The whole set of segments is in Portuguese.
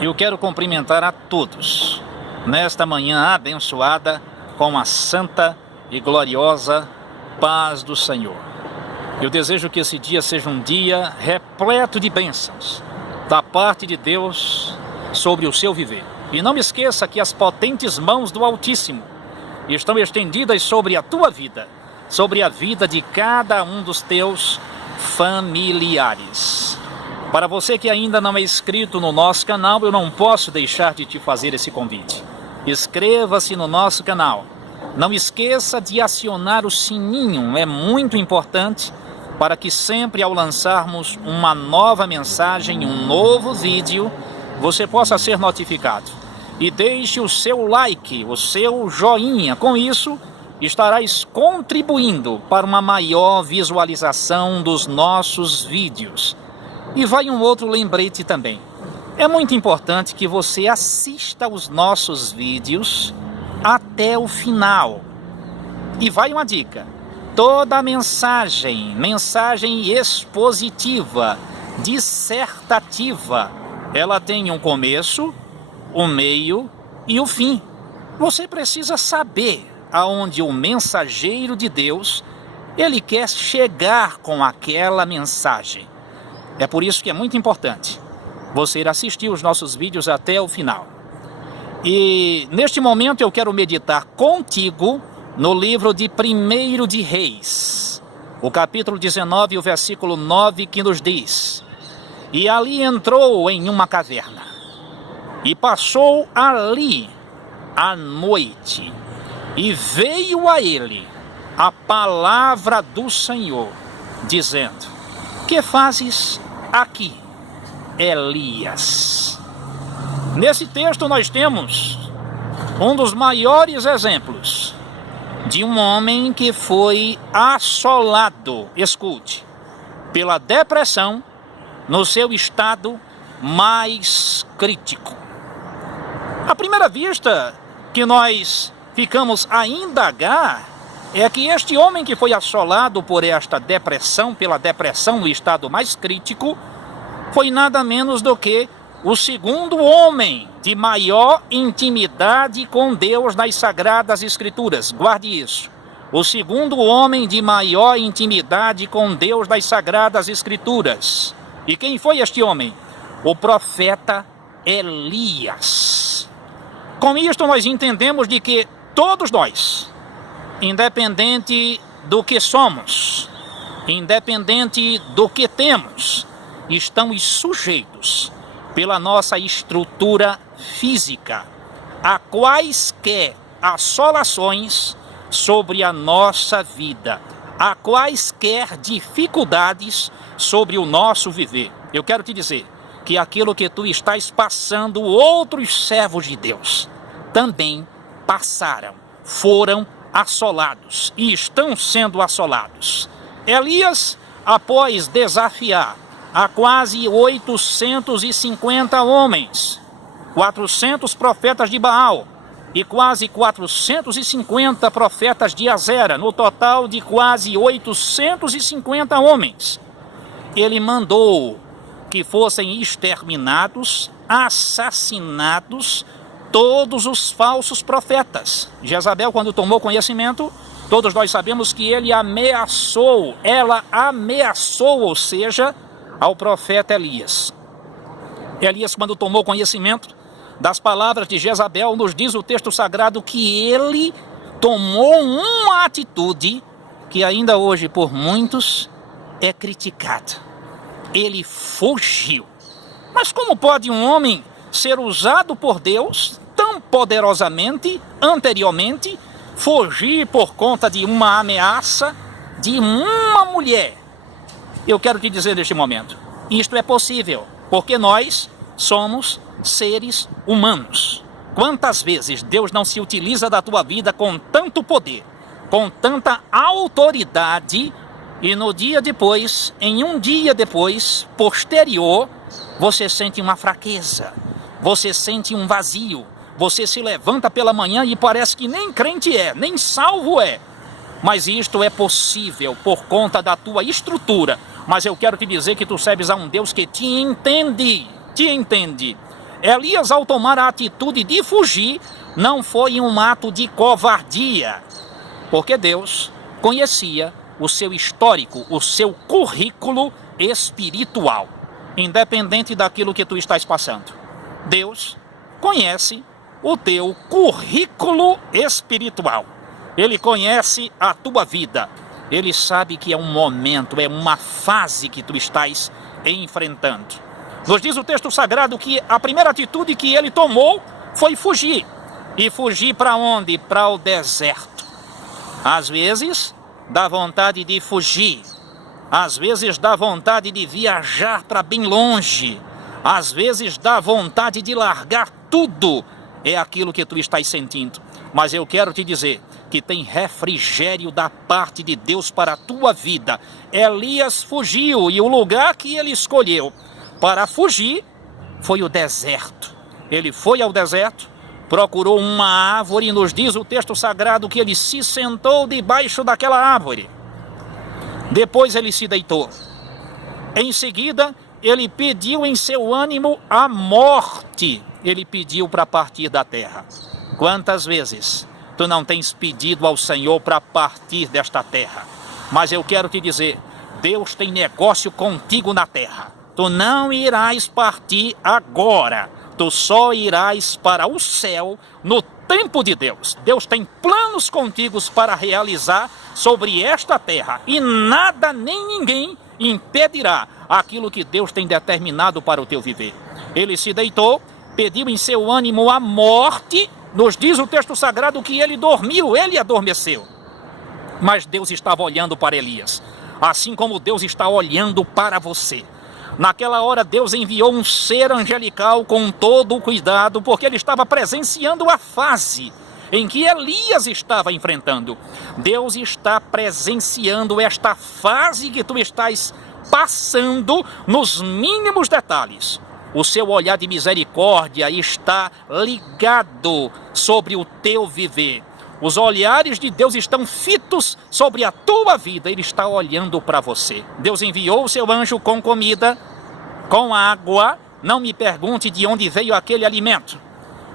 Eu quero cumprimentar a todos nesta manhã abençoada com a santa e gloriosa paz do Senhor. Eu desejo que esse dia seja um dia repleto de bênçãos da parte de Deus sobre o seu viver. E não esqueça que as potentes mãos do Altíssimo estão estendidas sobre a tua vida, sobre a vida de cada um dos teus familiares. Para você que ainda não é inscrito no nosso canal, eu não posso deixar de te fazer esse convite. Inscreva-se no nosso canal. Não esqueça de acionar o sininho, é muito importante para que sempre ao lançarmos uma nova mensagem, um novo vídeo, você possa ser notificado. E deixe o seu like, o seu joinha. Com isso, estarás contribuindo para uma maior visualização dos nossos vídeos. E vai um outro lembrete também. É muito importante que você assista os nossos vídeos até o final. E vai uma dica. Toda mensagem expositiva, dissertativa, ela tem um começo, um meio e o fim. Você precisa saber aonde o mensageiro de Deus, ele quer chegar com aquela mensagem. É por isso que é muito importante você ir assistir os nossos vídeos até o final. E neste momento eu quero meditar contigo no livro de 1 de Reis, o capítulo 19, o versículo 9, que nos diz: E ali entrou em uma caverna, e passou ali a noite, e veio a ele a palavra do Senhor, dizendo: Que fazes aqui, Elias? Nesse texto nós temos um dos maiores exemplos de um homem que foi assolado, escute, pela depressão no seu estado mais crítico. À primeira vista que nós ficamos a indagar é que este homem que foi assolado por esta depressão, pela depressão no estado mais crítico, foi nada menos do que o segundo homem de maior intimidade com Deus nas Sagradas Escrituras. Guarde isso. O segundo homem de maior intimidade com Deus nas Sagradas Escrituras. E quem foi este homem? O profeta Elias. Com isto nós entendemos de que todos nós, independente do que somos, independente do que temos, estamos sujeitos pela nossa estrutura física a quaisquer assolações sobre a nossa vida, a quaisquer dificuldades sobre o nosso viver. Eu quero te dizer que aquilo que tu estás passando, outros servos de Deus também passaram, foram assolados e estão sendo assolados. Elias, após desafiar a quase 850 homens, 400 profetas de Baal e quase 450 profetas de Azera, no total de quase 850 homens, ele mandou que fossem exterminados, assassinados, todos os falsos profetas. Jezabel, quando tomou conhecimento, todos nós sabemos que ela ameaçou, ou seja, ao profeta Elias. Elias, quando tomou conhecimento das palavras de Jezabel, nos diz o texto sagrado que ele tomou uma atitude que ainda hoje por muitos é criticada. Ele fugiu. Mas como pode um homem ser usado por Deus tão poderosamente, anteriormente, fugir por conta de uma ameaça de uma mulher? Eu quero te dizer neste momento, isto é possível, porque nós somos seres humanos. Quantas vezes Deus não se utiliza da tua vida com tanto poder, com tanta autoridade, e no dia depois, em um dia depois, posterior, você sente uma fraqueza, você sente um vazio, você se levanta pela manhã e parece que nem crente é, nem salvo é. Mas isto é possível por conta da tua estrutura. Mas eu quero te dizer que tu serves a um Deus que te entende. Elias, ao tomar a atitude de fugir, não foi um ato de covardia, porque Deus conhecia o seu histórico, o seu currículo espiritual, independente daquilo que tu estás passando. Deus conhece o teu currículo espiritual. Ele conhece a tua vida. Ele sabe que é um momento, é uma fase que tu estás enfrentando. Nos diz o texto sagrado que a primeira atitude que ele tomou foi fugir. E fugir para onde? Para o deserto. Às vezes dá vontade de fugir. Às vezes dá vontade de viajar para bem longe. Às vezes dá vontade de largar tudo. É aquilo que tu estás sentindo. Mas eu quero te dizer que tem refrigério da parte de Deus para a tua vida. Elias fugiu e o lugar que ele escolheu para fugir foi o deserto. Ele foi ao deserto, procurou uma árvore e nos diz o texto sagrado que ele se sentou debaixo daquela árvore. Depois ele se deitou. Em seguida, ele pediu em seu ânimo a morte. Ele pediu para partir da terra. Quantas vezes tu não tens pedido ao Senhor para partir desta terra? Mas eu quero te dizer, Deus tem negócio contigo na terra. Tu não irás partir agora. Tu só irás para o céu no tempo de Deus. Deus tem planos contigo para realizar sobre esta terra. E nada nem ninguém impedirá aquilo que Deus tem determinado para o teu viver. Ele se deitou, pediu em seu ânimo a morte. Nos diz o texto sagrado que ele dormiu, ele adormeceu. Mas Deus estava olhando para Elias, assim como Deus está olhando para você. Naquela hora Deus enviou um ser angelical com todo o cuidado, porque ele estava presenciando a fase em que Elias estava enfrentando. Deus está presenciando esta fase que tu estás passando nos mínimos detalhes. O seu olhar de misericórdia está ligado sobre o teu viver. Os olhares de Deus estão fitos sobre a tua vida. Ele está olhando para você. Deus enviou o seu anjo com comida, com água. Não me pergunte de onde veio aquele alimento.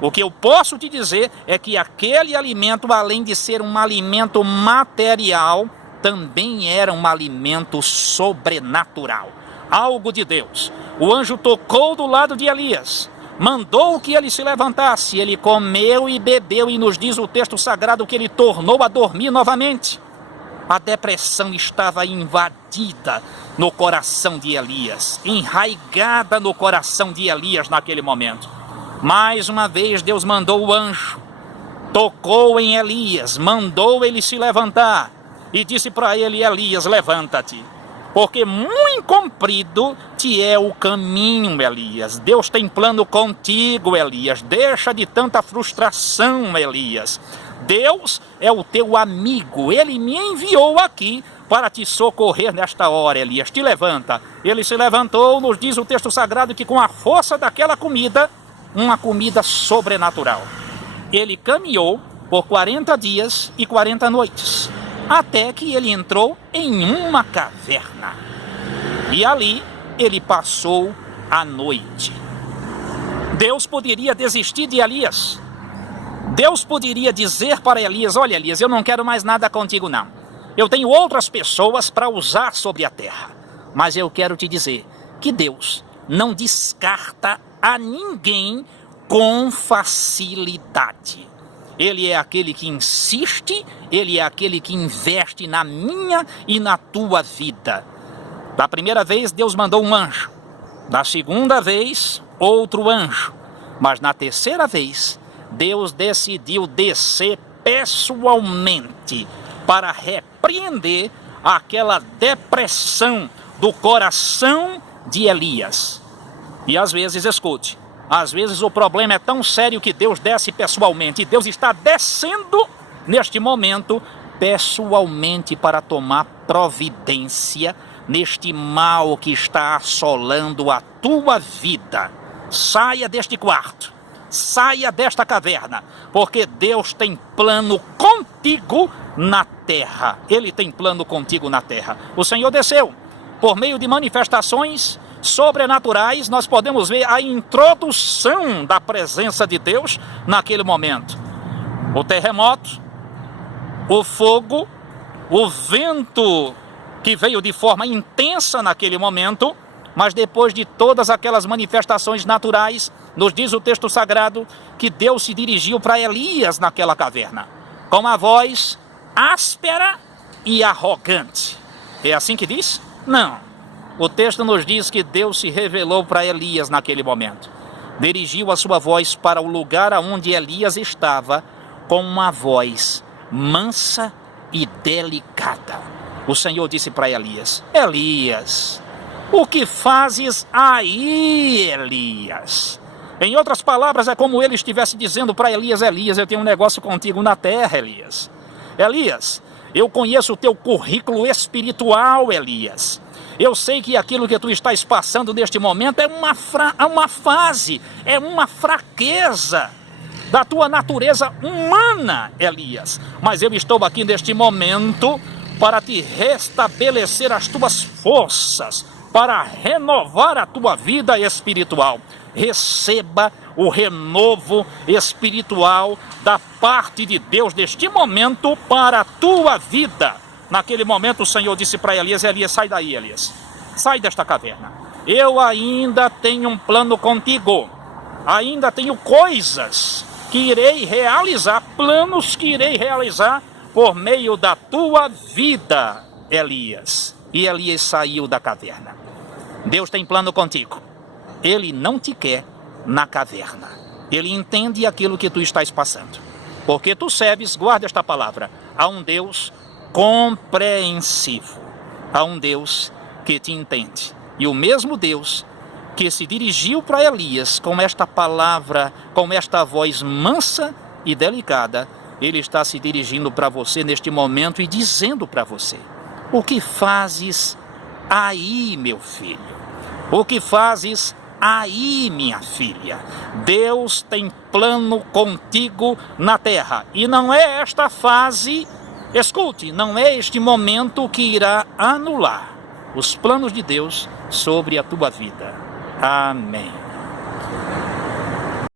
O que eu posso te dizer é que aquele alimento, além de ser um alimento material, também era um alimento sobrenatural. Algo de Deus. O anjo tocou do lado de Elias, mandou que ele se levantasse, ele comeu e bebeu, e nos diz o texto sagrado que ele tornou a dormir novamente. A depressão estava invadida no coração de Elias, enraigada no coração de Elias naquele momento. Mais uma vez Deus mandou o anjo, tocou em Elias, mandou ele se levantar, e disse para ele: Elias, levanta-te, porque muito comprido te é o caminho, Elias. Deus tem plano contigo, Elias. Deixa de tanta frustração, Elias. Deus é o teu amigo. Ele me enviou aqui para te socorrer nesta hora, Elias. Te levanta. Ele se levantou, nos diz o texto sagrado que com a força daquela comida, uma comida sobrenatural, ele caminhou por 40 dias e 40 noites. Até que ele entrou em uma caverna. E ali ele passou a noite. Deus poderia desistir de Elias. Deus poderia dizer para Elias: olha, Elias, eu não quero mais nada contigo não. Eu tenho outras pessoas para usar sobre a terra. Mas eu quero te dizer que Deus não descarta a ninguém com facilidade. Ele é aquele que insiste, ele é aquele que investe na minha e na tua vida. Da primeira vez, Deus mandou um anjo. Da segunda vez, outro anjo. Mas na terceira vez, Deus decidiu descer pessoalmente para repreender aquela depressão do coração de Elias. E às vezes, escute, às vezes o problema é tão sério que Deus desce pessoalmente. E Deus está descendo neste momento pessoalmente para tomar providência neste mal que está assolando a tua vida. Saia deste quarto, saia desta caverna, porque Deus tem plano contigo na terra. Ele tem plano contigo na terra. O Senhor desceu por meio de manifestações sobrenaturais, nós podemos ver a introdução da presença de Deus naquele momento. O terremoto, o fogo, o vento que veio de forma intensa naquele momento, mas depois de todas aquelas manifestações naturais, nos diz o texto sagrado que Deus se dirigiu para Elias naquela caverna, com uma voz áspera e arrogante. É assim que diz? Não. O texto nos diz que Deus se revelou para Elias naquele momento. Dirigiu a sua voz para o lugar onde Elias estava, com uma voz mansa e delicada. O Senhor disse para Elias: Elias, o que fazes aí, Elias? Em outras palavras, é como ele estivesse dizendo para Elias: Elias, eu tenho um negócio contigo na terra, Elias. Elias, eu conheço o teu currículo espiritual, Elias. Eu sei que aquilo que tu estás passando neste momento é uma fase, é uma fraqueza da tua natureza humana, Elias. Mas eu estou aqui neste momento para te restabelecer as tuas forças, para renovar a tua vida espiritual. Receba o renovo espiritual da parte de Deus neste momento para a tua vida. Naquele momento o Senhor disse para Elias: Elias, sai daí, Elias. Sai desta caverna. Eu ainda tenho um plano contigo. Ainda tenho coisas que irei realizar, planos que irei realizar por meio da tua vida, Elias. E Elias saiu da caverna. Deus tem plano contigo. Ele não te quer na caverna. Ele entende aquilo que tu estás passando. Porque tu serves, guarda esta palavra, a um Deus compreensivo, a um Deus que te entende. E o mesmo Deus que se dirigiu para Elias com esta palavra, com esta voz mansa e delicada, ele está se dirigindo para você neste momento e dizendo para você: o que fazes aí, meu filho? O que fazes aí, minha filha? Deus tem plano contigo na terra. E não é esta fase, escute, não é este momento que irá anular os planos de Deus sobre a tua vida. Amém.